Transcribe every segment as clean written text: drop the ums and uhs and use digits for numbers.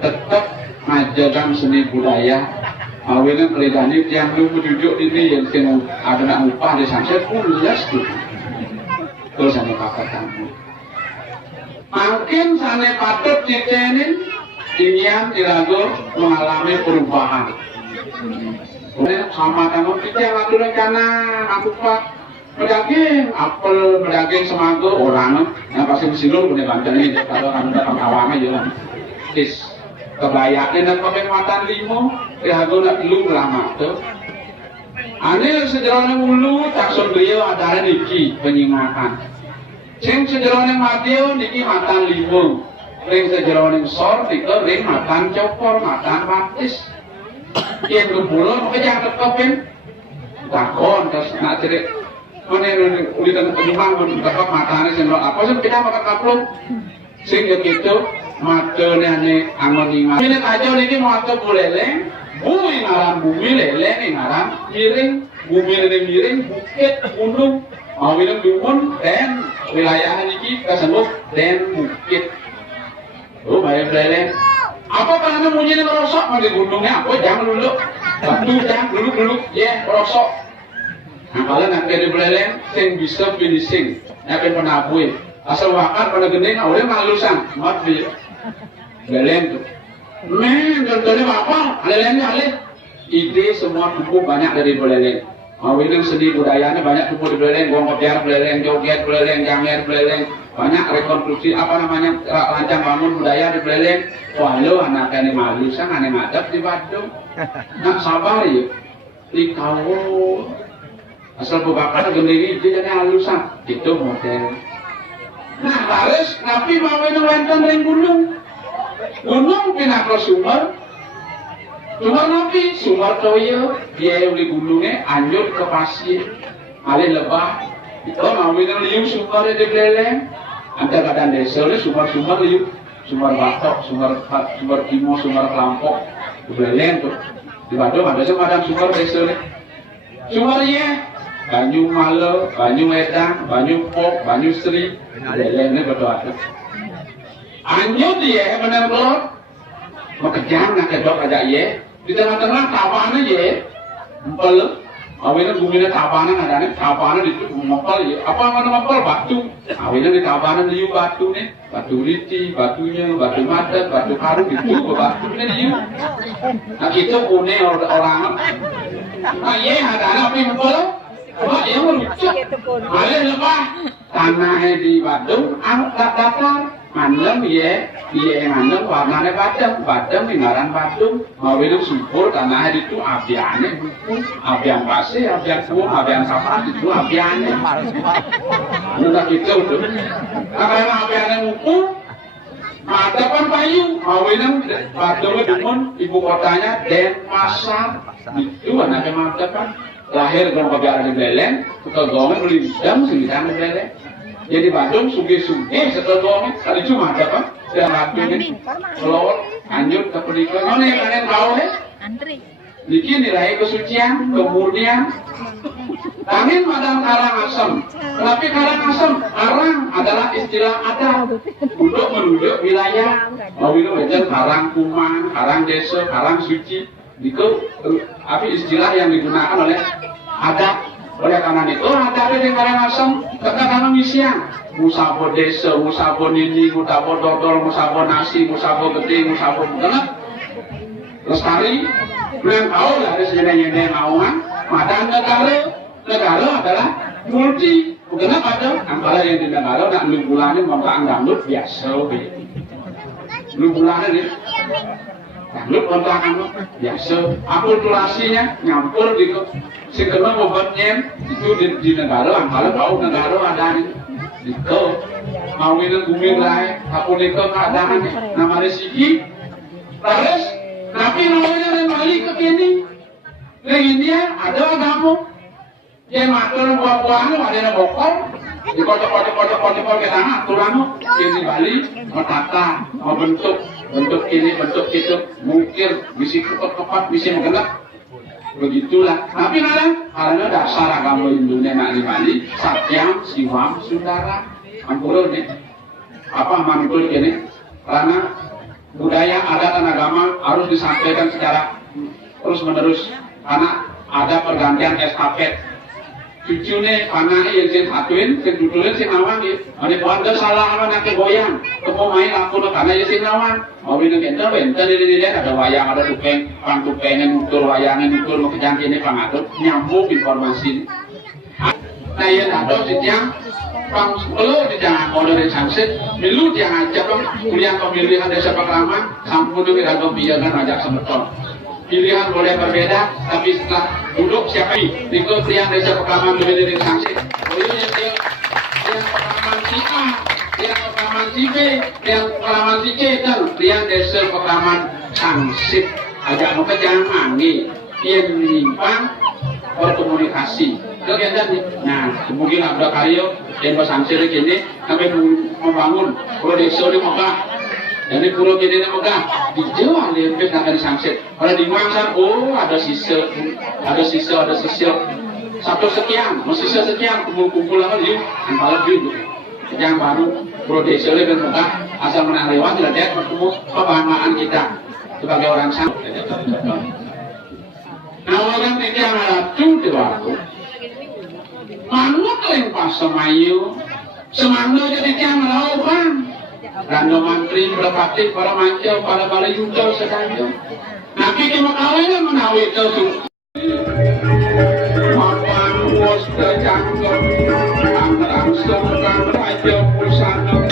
Tetap ngajarkan seni budaya. Awalnya kelihatan yang dulu duduk ini yang kena ada nak upah di sanset pulas tuh. Terus sama kakak kamu. Makin sana patut cecenin ingin diragu mengalami perubahan. Kemudian sama kamu kita waktu rencana aku pak pedaging apel pedaging semangka orang yang pasti mesilur punya banten ini kalau kamu datang awamnya jalan. Is kebayakin dan penguatan limo diragu nak lu lama tuh. Aneh sejarahnya mulu taksun beliau ada niki penyingatan. Sing sejarahnya mateo niki matan limo. Ring sejarahnya sor tika ring matan cokor matan baptis. Yang kebulan maka jangan terkepin. Takon terus nak cerit. Mana ulitan penyumbang dapat matanya sing apa sih kita makan kaplung. Sehingga gitu matanya nih angoningan. Ini aja niki mata buleleng. Bumi ngaran bumi leleng ngaran miring. Bumi leleng miring bukit gunung. Awilang dumun dan wilayah niki kasebut dan bukit. Oh bayar leleng. Apa karena munyinya merosok mau di gunungnya? Apa jangan dulu. Batu jangan dulu. Ya merosok. Nah kalau nanti di beleleng, sing bisa finishing, yang penabuin. Asal wakar pada gendeng, awalnya malusan, mat di beleleng tuh. Men, contohnya apa? Belelengnya alih. Ide semua tumbuh banyak dari beleleng. Awalnya seni budayanya banyak tumbuh di beleleng, gong kebiar beleleng, joget beleleng, janger beleleng. Banyak rekonstruksi apa namanya rancang bangun budaya di beleleng. Wah lo anaknya ini malusan, aneh madep di Bandung. Nak sabar ya, di kau. Asal bukakan gendeng itu jadi halusan, itu model. Nah, laris napi mau itu wonten ring gunung. Gunung pindah ke sumber. Sumber napi, sumber toyo, dia uli gunungnya anjur ke pasir. Alih lebah. Itu mau itu liu sumber di beleleng. Anda kadang desa ini sumber liu, sumber batok, sumber kimo, sumber kelampok. Di beleleng tuh. Di Bandung ada semacam sumber desa ini. Sumbernya Banyu Malo, Banyu Wedang, Banyu Pok, Banyu Sri, belelengnya berdoa. Anjur dia benar belum, makejang nak kedok aja ye, di tengah-tengah tapannya ye, empel, awalnya buminya tapanan ada nih, tapanan itu ngempel ye, apa mana ngempel batu, awalnya di tapanan liu batu nih, batu riti, batunya, batu madet, batu karung itu batu nih liu, nah itu kune orang, nah ye ada apa ngempel? Wah, yang lucu. Alih lebah tanahnya di Bandung, angkat datar, mandem ye, mandem warnanya badem ngaran Bandung, mau itu subur tanahnya itu abiane, abian pasir, abian kuah, abian kapal itu abiane. Udah gitu tuh. Karena abiane muku, ada kan payu, mau itu Bandung itu ibu kotanya Denpasar, itu anaknya mantap kan. Lahir dengan kebiasaan di beleleng, setelah gongeng beli jam sembilan di beleleng. Jadi Bandung suge-suge setelah gongeng kali cuma ada apa? Dan rapinya selawat, anjur ke pernikahan. Mana yang kalian tahu ya? Niki nilai kesucian, kemurnian. Angin madang Karangasem, tapi Karangasem karang adalah istilah adat untuk menunjuk wilayah. Mau itu macam karang kuman, karang desa, karang suci. Itu istilah yang digunakan oleh adat. Oleh karena itu adat di Karangasem kekatakan misian musabo desa, musabo nini, musabo dodol, musabo nasi, musabo gede, musabo genep lestari belum tahu lah ada sejenis-jenis mauan. Maka negara adalah multi genep ada antara yang di negara nak lumpulannya memang dangdut biasa lumpulannya nih dangdut kontrakan biasa akulturasinya nyampur di sekarang obatnya itu di negara kalau tahu negara ada itu mau minum bumi lain aku nikah keadaan namanya siki terus tapi namanya yang balik ke sini ke India ada agama yang makan buah-buahan ada yang bokor di kocok-kocok ke tanah turanu yang di Bali menata membentuk ini bentuk itu mungkin bisa kepat bisa menggenap begitulah. Tapi karena dasar agama Hindunya nak di Bali Satyam, Siwam, Sundara Ampura nih apa mantul ini karena budaya adat dan agama harus disampaikan secara terus menerus karena ada pergantian estafet cucunya karena yang sing hatuin sing dudulin sing lawan gitu ada warga salah apa nanti goyang kemo main aku karena ya sing lawan mau ini ente ini ada wayang ada tupeng pang tupengnya mutul wayangnya mutul mau kejang ini pangatut nyambung informasi nah yang ada yang pang perlu jangan modern sanksi milu jangan ajak kuliah pemilihan desa Pakraman sampun demi ragam biarkan ajak semeton pilihan boleh berbeda tapi setelah duduk siapa ini ikut yang desa Pakraman lebih dari sanksi yang Pakraman si A yang Pakraman si B yang Pakraman si C dan yang desa Pakraman sanksi ajak mau jangan nih yang menyimpang berkomunikasi kegiatan nah mungkin ada karyo yang bersanksi ini sampai membangun produksi di Mekah jadi pulau gini Mekah dijual lebih akan disangsit kalau di Mangsan oh ada sisa satu sekian sisa sekian kumpul lagi antara lebih yang baru produksi lebih Mekah asal menang lewat tidak ada bertemu kebanggaan kita sebagai orang sang nah orang tidak ada di waktu manut yang pas semayu semangga jadi tiang lawan rando mantri berpati para manca para balai yudo sedanjo nabi kema kawin menawi itu mapan bos kejangkau langsung kan raja pusana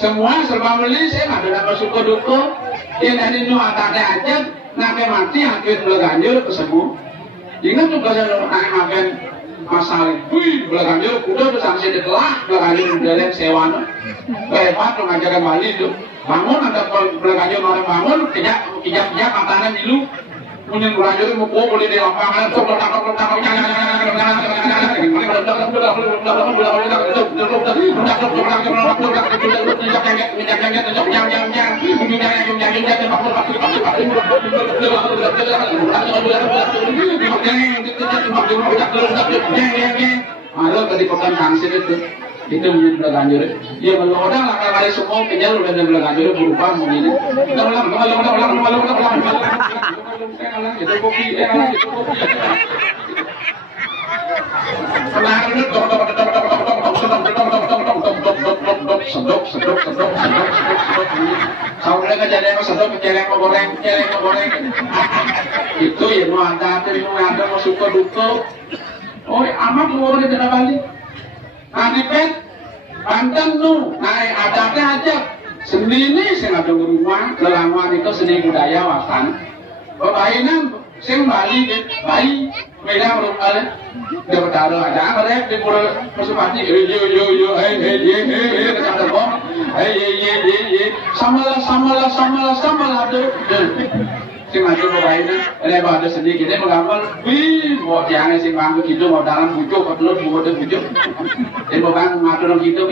semua serba beli saya nggak ada dapat suka duka yang dari itu ada aja ngapain mati akhir belaganjur kesemu ingat juga saya nanya makan masalah wih belaganjur udah sanksi ditelah belaganjur dari sewa lepas tuh ngajakan Bali itu bangun ada belaganjur orang bangun kijak katanya milu punya belaganjur mau boleh di lapangan tuh Halo tadi pekan sanksi itu menjadi belaganjur ya melodang lah kali semua kenyal udah belaganjur berubah begini itu kopi sedok sampai kejadian sedok celeng goreng itu ya mau ada mau suka duka oh amat lu orang di Bali Adipet Banten nu naik adatnya aja seni ini saya ada rumah lelamuan itu seni budaya wasan pebainan sing Bali beda merupakan dia bertaruh ada mereka di pulau Pasupati yo kecamatan bom samalah tuh sing maju pebainan ada sedikit ini menggambar mau jangan sing manggu gitu mau dalam bujuk atau buat bujuk dia mau ngatur gitu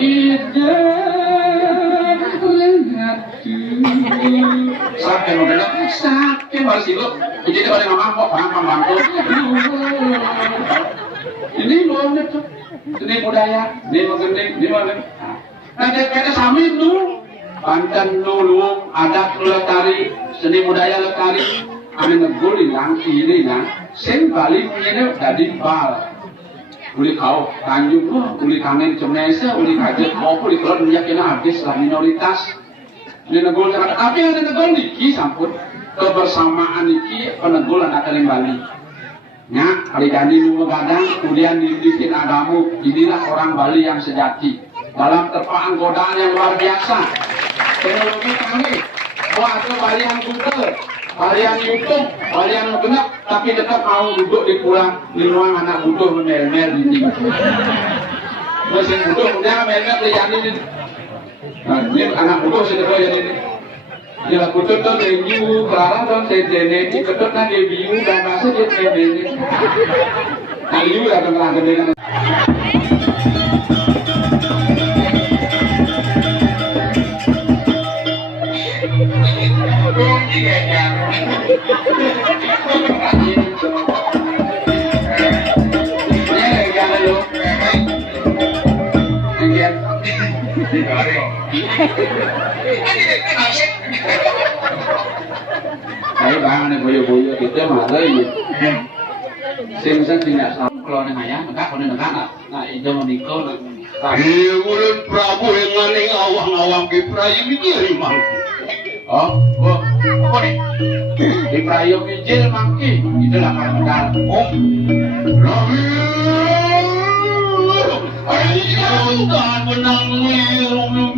sampai mau bilang sakit baru sih lo jadi dia paling mangkok ini belum itu ini budaya ini mengending ini mana nah kita sami nu Banten dulu adat lestari seni budaya lestari ane negul hilang ini kan sing Bali punya dari bal uli kau Tanjung uli kangen Cemnesa uli kajet mau uli kalau minyak kena habis lah minoritas ini negul sangat tapi ada negul niki sampun kebersamaan niki penegulan akan Bali nya kali gani lu begadang kemudian didikin agamu inilah orang Bali yang sejati dalam terpaan godaan yang luar biasa teknologi canggih waktu balian Google balian YouTube balian genap tapi tetap mau duduk di pulang di ruang anak butuh memel-mel di sini mesin butuh udah mel-mel lihat ini ini anak butuh sedekah jadi ini dia butuh tuh review Clara dan CDN ini ketut na review dan masuk dia CDN nah review datang ke lantai kan. Đấy bạn này boyo thì tới mà lấy xem xét thì là sao kalau này ayah maka kalau này nak nah itu menikah nah Ulun Prabu yang maning awang-awang ke prayu mijil mangku. oh apa nih di prayo mijil mangki itu lah kalau modal Ayo kan menang lirung.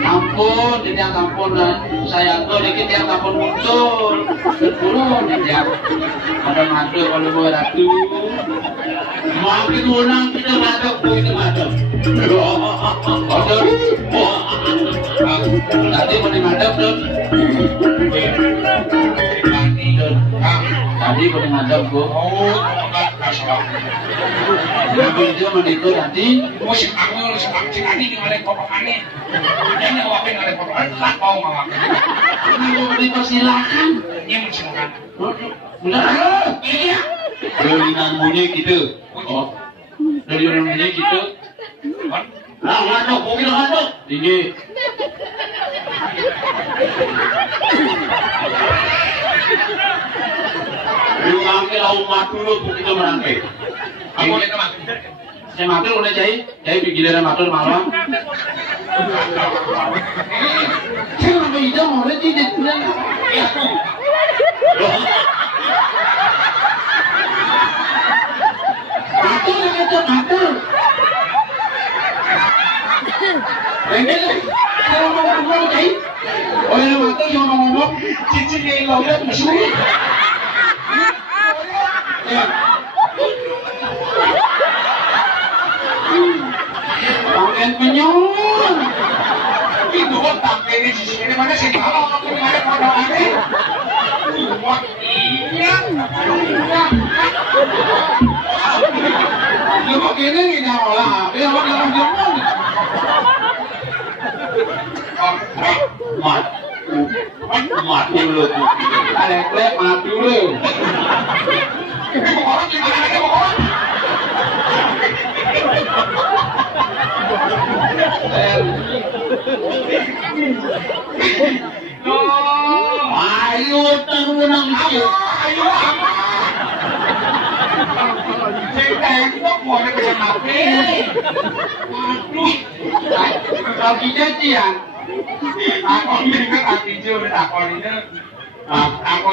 Ampun, jadi ampun saya tuh dikit yang ampun muncul turun ya ada madu kalau mau ratu Makin menang kita madep, kita madep. Tadi mau dimadep tuh tadi mau dimadep bu tapi itu menikah nanti Musik angul, sebab tadi dengan ada kopok aneh. Jangan ngawakin ada kopok aneh, tak mau ngawakin. mau dipersilakan Ini mensilakan. benar Iya. Gelingan bunyi gitu. oh dari orang ini gitu Nah, ngaduk, mungkin ngaduk. tinggi Ngangke lauk madu lu begitu merangkai. Aku lihat teman. saya matur udah jai giliran matur malam saya nggak bisa mau lihat jadi matur aja matur pengen kalau mau ngomong jai oh ini matur yang mau ngomong cincin yang ngomong musuh Pangken penyon. Itu kok tampil di sini mana sih kalau aku ada kodok aneh. Wah, iya. Lu kok gini nih olah? Ya mau ngomong. Mati lu. Alek mati dulu. Orang gimana ada orang? Ayo terunang ayo apa? Tengok mau ada bisa ngapain? Aduh, Kakinya cian. aku ini kan hati jauh, aku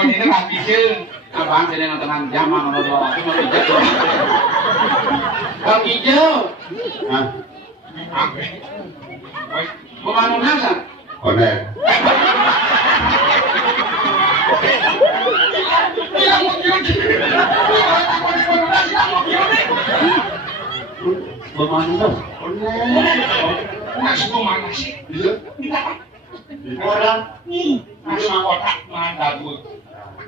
ini hati jauh. Abang sini nonton zaman nonton aku mau pijat. Kaki hijau. Apa? Bukan nasa. Konek. Bermana? Nasi mana sih? Bisa? Orang nasi kotak mana bu?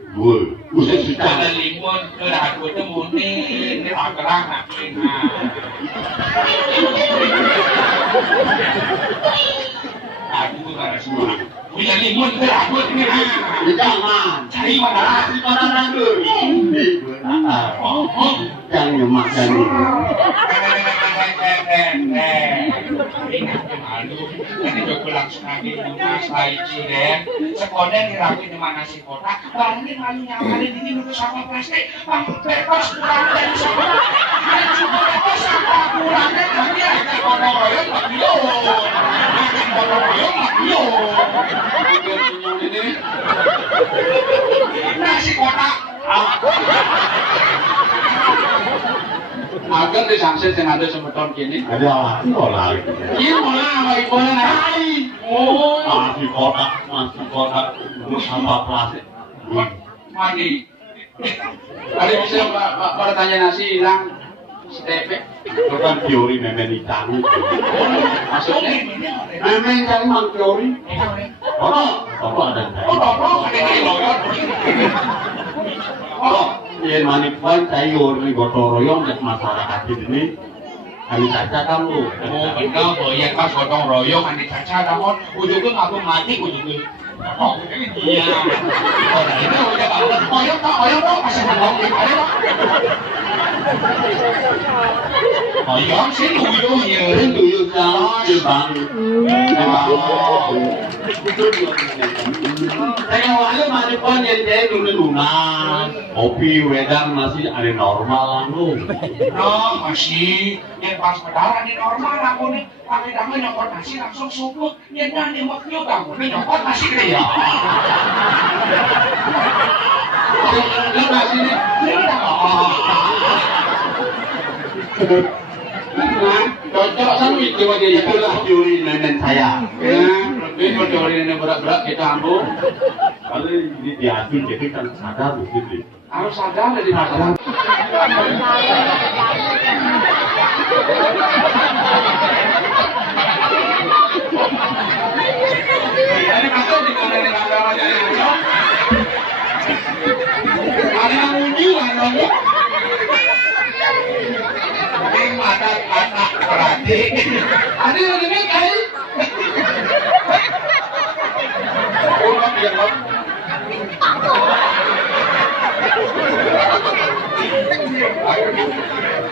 Bul. Udah kita limun, udah aku itu muni, ini agarang nak Aduh, nggak semua. Punya limun terabut ini. Jangan. Cari mana? Di mana nanti? Jangan nyemak dan malu. Nanti gue langsung lagi lunas lagi ciren. Sekolah dirapi di mana si kota. Bangin malunya kali ini nulis sampah plastik. Bebas pulang dari sekolah. Cuma bebas sampah pulangnya nanti ada kono-kono makio. Kono-kono makio. Nasi kotak. Agar disangsit yang ada semeton kini. Ada olah. Iya malah apa ibunya naik. Oh, nasi kotak sampah plastik. Mandi. Ada bisa pada tanya nasi hilang. Stepek. Bukan teori memen ikan. Maksudnya Memen ikan mang teori. Apa ada? Yen manipun sayur nih gotong royong dan masyarakat ini kami caca kamu. Oh, benar, boyek pas gotong royong ane caca namun ujungnya aku mati ujungnya. Oh, iya. Oh, ini udah oyong dong, masih ngomong ayo. Oyong sih duyung ya. Duyung bang. Saya awalnya manipun yang saya lunas. Kopi wedang masih ada normal lalu. No, masih yang pas berdarah ini normal aku nih. Pakai damai nyokot nasi langsung subuh. Yang nanti waktu kamu nih nyokot nasi deh ya. ini nasi ini. Nah, cocok sama itu aja Itulah teori nenek saya. Ya, lebih kalau teori ini berat-berat kita ambil. Kalau diatur jadi kan sadar begitu. Harus sadar dari masalah. Ini masuk di mana ini masalahnya ini? Ada yang muncul kan? Ini mata anak berarti. Ada yang lebih kali. Orang yang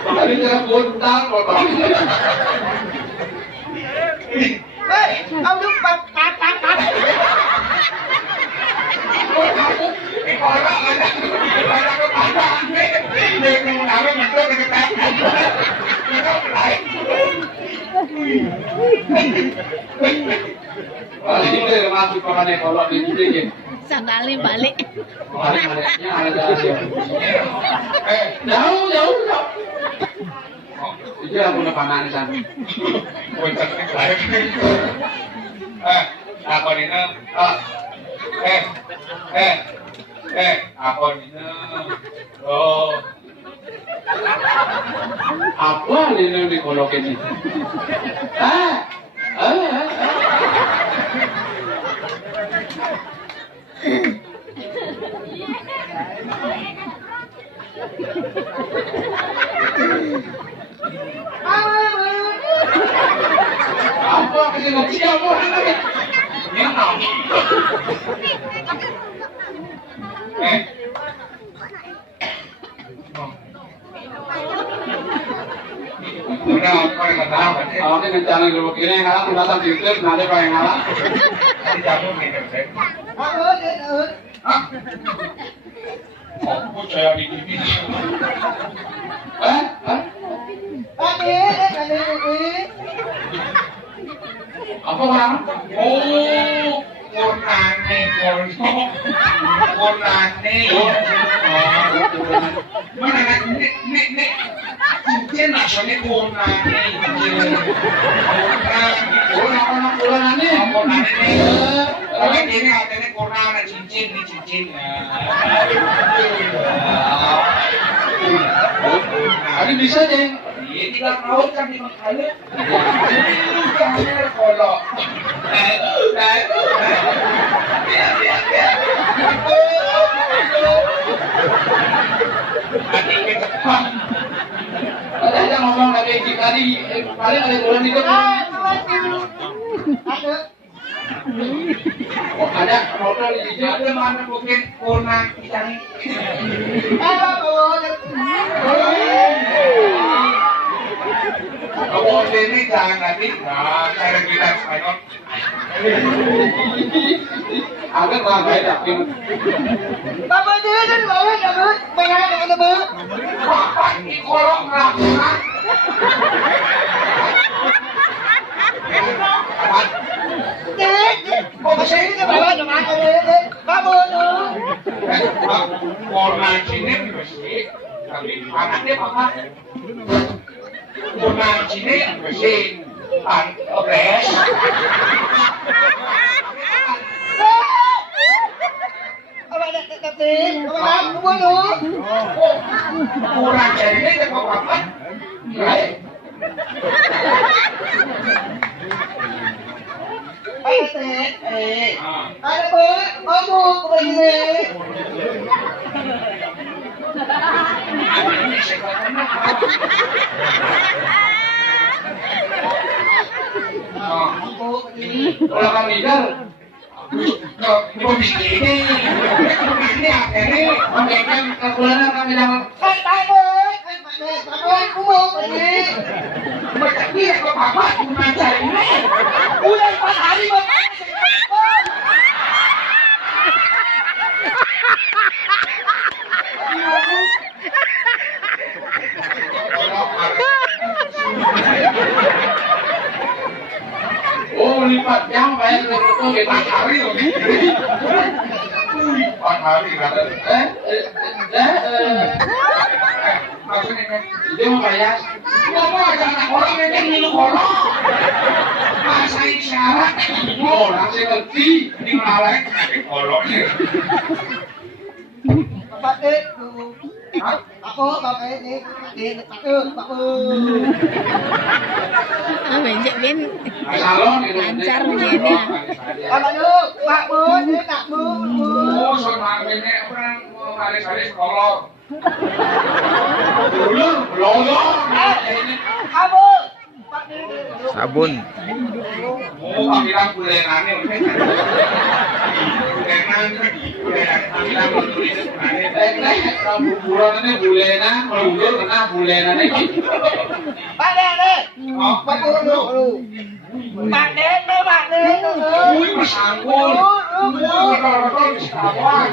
Tadi saya buntang kok. Ông lúc bật cắt. Orang ada kepadaan nih. Dengan nama itu kita. Kita lain. Balik itu masuk orang ekolog di sini. Sandalnya balik. Baliknya ada aja. Jauh. Itu yang punya panah di sana. Apa ini? Apa ini? Oh. Apa ini di kolok ini? Apa kesini siapa lagi? Ini tahu. Udah, apa yang tahu? Kalau ini rencana dulu kira yang ngalah datang tidur, nanti apa yang ngalah? Tadi jamu gitu, Sek. Aku saya di TV. Apa orang? Oh, Konane. Mana nek cincin asalnya Konane. Konane. Tapi ini artinya Konane cincin. Tadi bisa deh. Iya, tidak tahu kan di makanya. Jangan kolok. Ada yang ngomong tadi paling ada bulan itu. Oh, ada motor di sini. Ada mana mungkin Konang dicari. Kamu ini jangan nanti, cara kita Spanyol. Agak ramai tapi. Bapak dia kan bawa kabut, pengen ada bu. Bapak ini kolok melakukan. Bapak sini kan bawa cuma ada kabut tu. Konang sini bersih, tapi anaknya apa? Konang sini bersih, beres. Apa ada tapi, apa kubur tu. Kurang jadi ini apa? Baik. Ada boleh, aku begini. Kalau kami kan, Ibu begini. Ini akhirnya memberikan kekurangan kami dalam. Aku mau pergi. Tapi ya kok bapak cuma cari ini. Udah 4 hari bapak. oh lipat jam bayar betul kita 4 hari loh. 4 hari kata. Maksudnya kan dia mau bayar. ngomong aja anak orang ini minum orang. Masa isyarat. Oh langsung ngerti. Ini malah tapi koloknya. Bapak dulu. Aku bapak ini Pak. Becek Ben Salon itu lancar begini. Bapak dulu, Pak Bu, ini Kak Bu. Oh, soal ini orang malis-malis kolok. dulu lolong. Kamu, Pak dulu. Sabun. Oh, panggilan bulenane. Bulannya bulena, melulur kena bulena nih. Pak Dede. Pak dulu. Pak Dede. Wih, masanggul. Betul-betul disawan.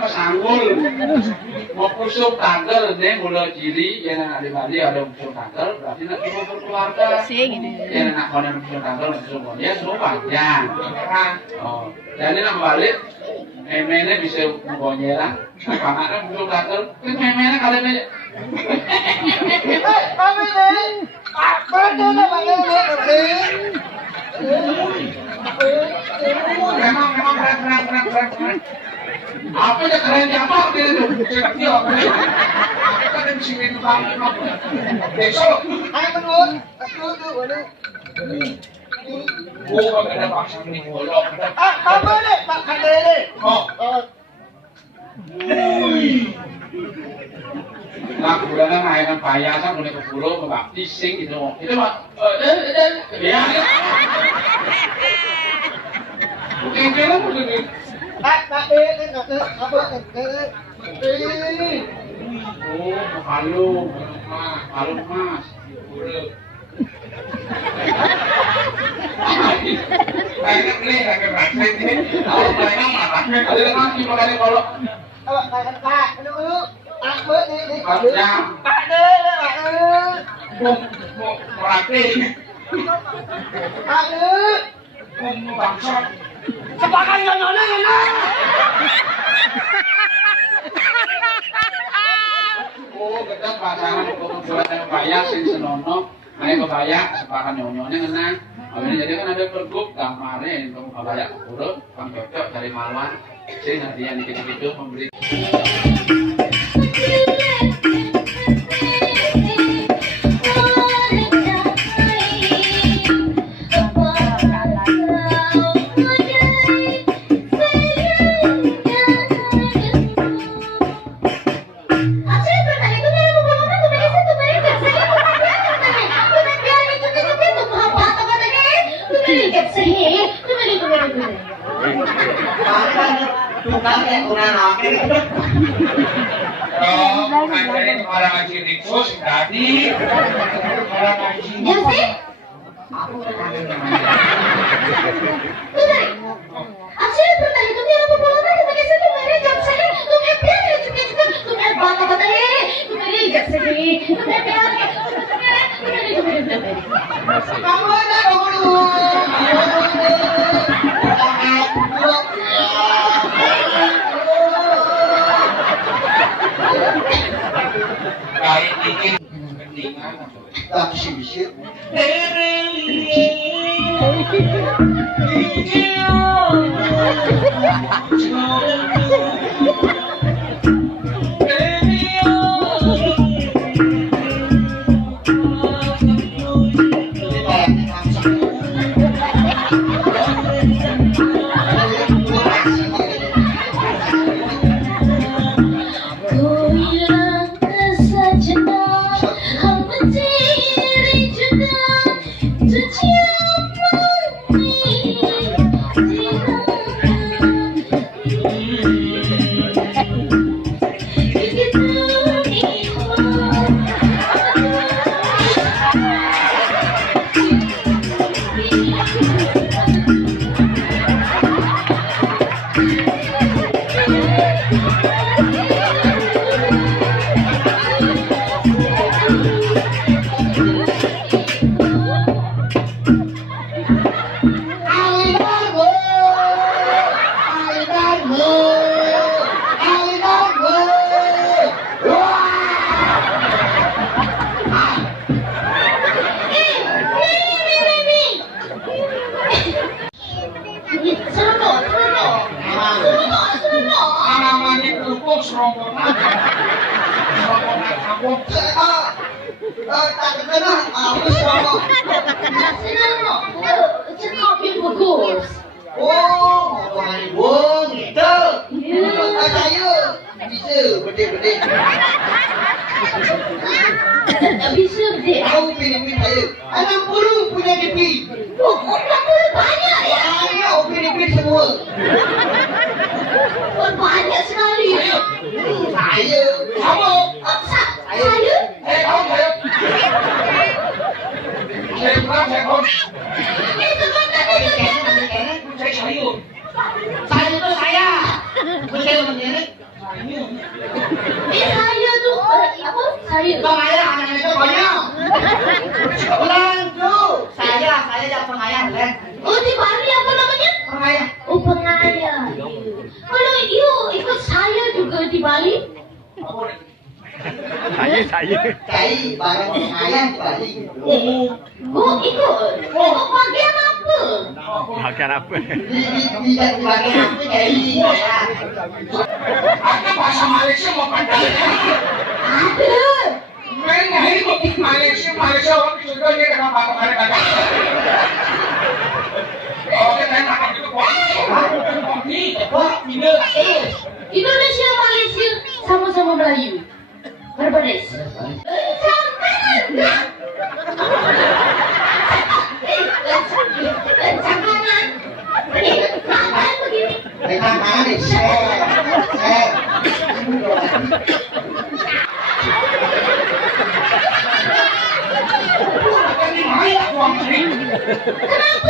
Masanggul. Mau pusuk tanggal deh mulai ciri yang ada di Bali ada pusuk tanggal berarti nanti mau berkeluarga. Sih gitu. Yang anak konon pusuk tanggal pusuk dia semua panjang. Oh, jadi nak balik memenya bisa membonyerang. Anaknya pusuk tanggal, kan memenya kalian aja. Pak Dede. Pak Dede. Memang keren. Apa yang keren siapa dia itu? Iya, kita kan di sini tukang besok. Ayo menurut. Dulu. Gua gak ada paksa nih bolok. Pak Dede, Pak Dede. Oh, Nah, bulan kan payasan boleh ke pulau membakti sing gitu. Itu Pak. Ya. Oke lah begini. Pak Dede, apa Dede? Oh, kalung mas. kayaknya beli lagi berasa ini. Kalau mereka marah, Ada lagi makanya kalau Pak dulu. Pak Dede. Pak Pak Dede. mau merati, Pak Dede. mau bangsat. Sepakan nyonya. oh kita pasangan kebetulan bayar sing senono, ayo kebayar sepakan nyonyonya kena. Ini jadi kan ada pergub kemarin kamu kebayar urut, kang cocok dari Malwan, sih nanti yang dikit-dikit memberi. Oh, ngajarin orang ngaji Rikso sih tadi. Orang ngaji. Ya sih? Aku udah kangen sama Tuh, Asyik bertanya tuh dia apa bola tadi pakai satu mere jam saya tuh biar ya juga tuh bangga banget tuh mere jam saya tuh biar Kamu ada dulu. kain dingin ketinggalan. Tak bisik. Indonesia Malaysia sama-sama Melayu. Berbaris. Kenapa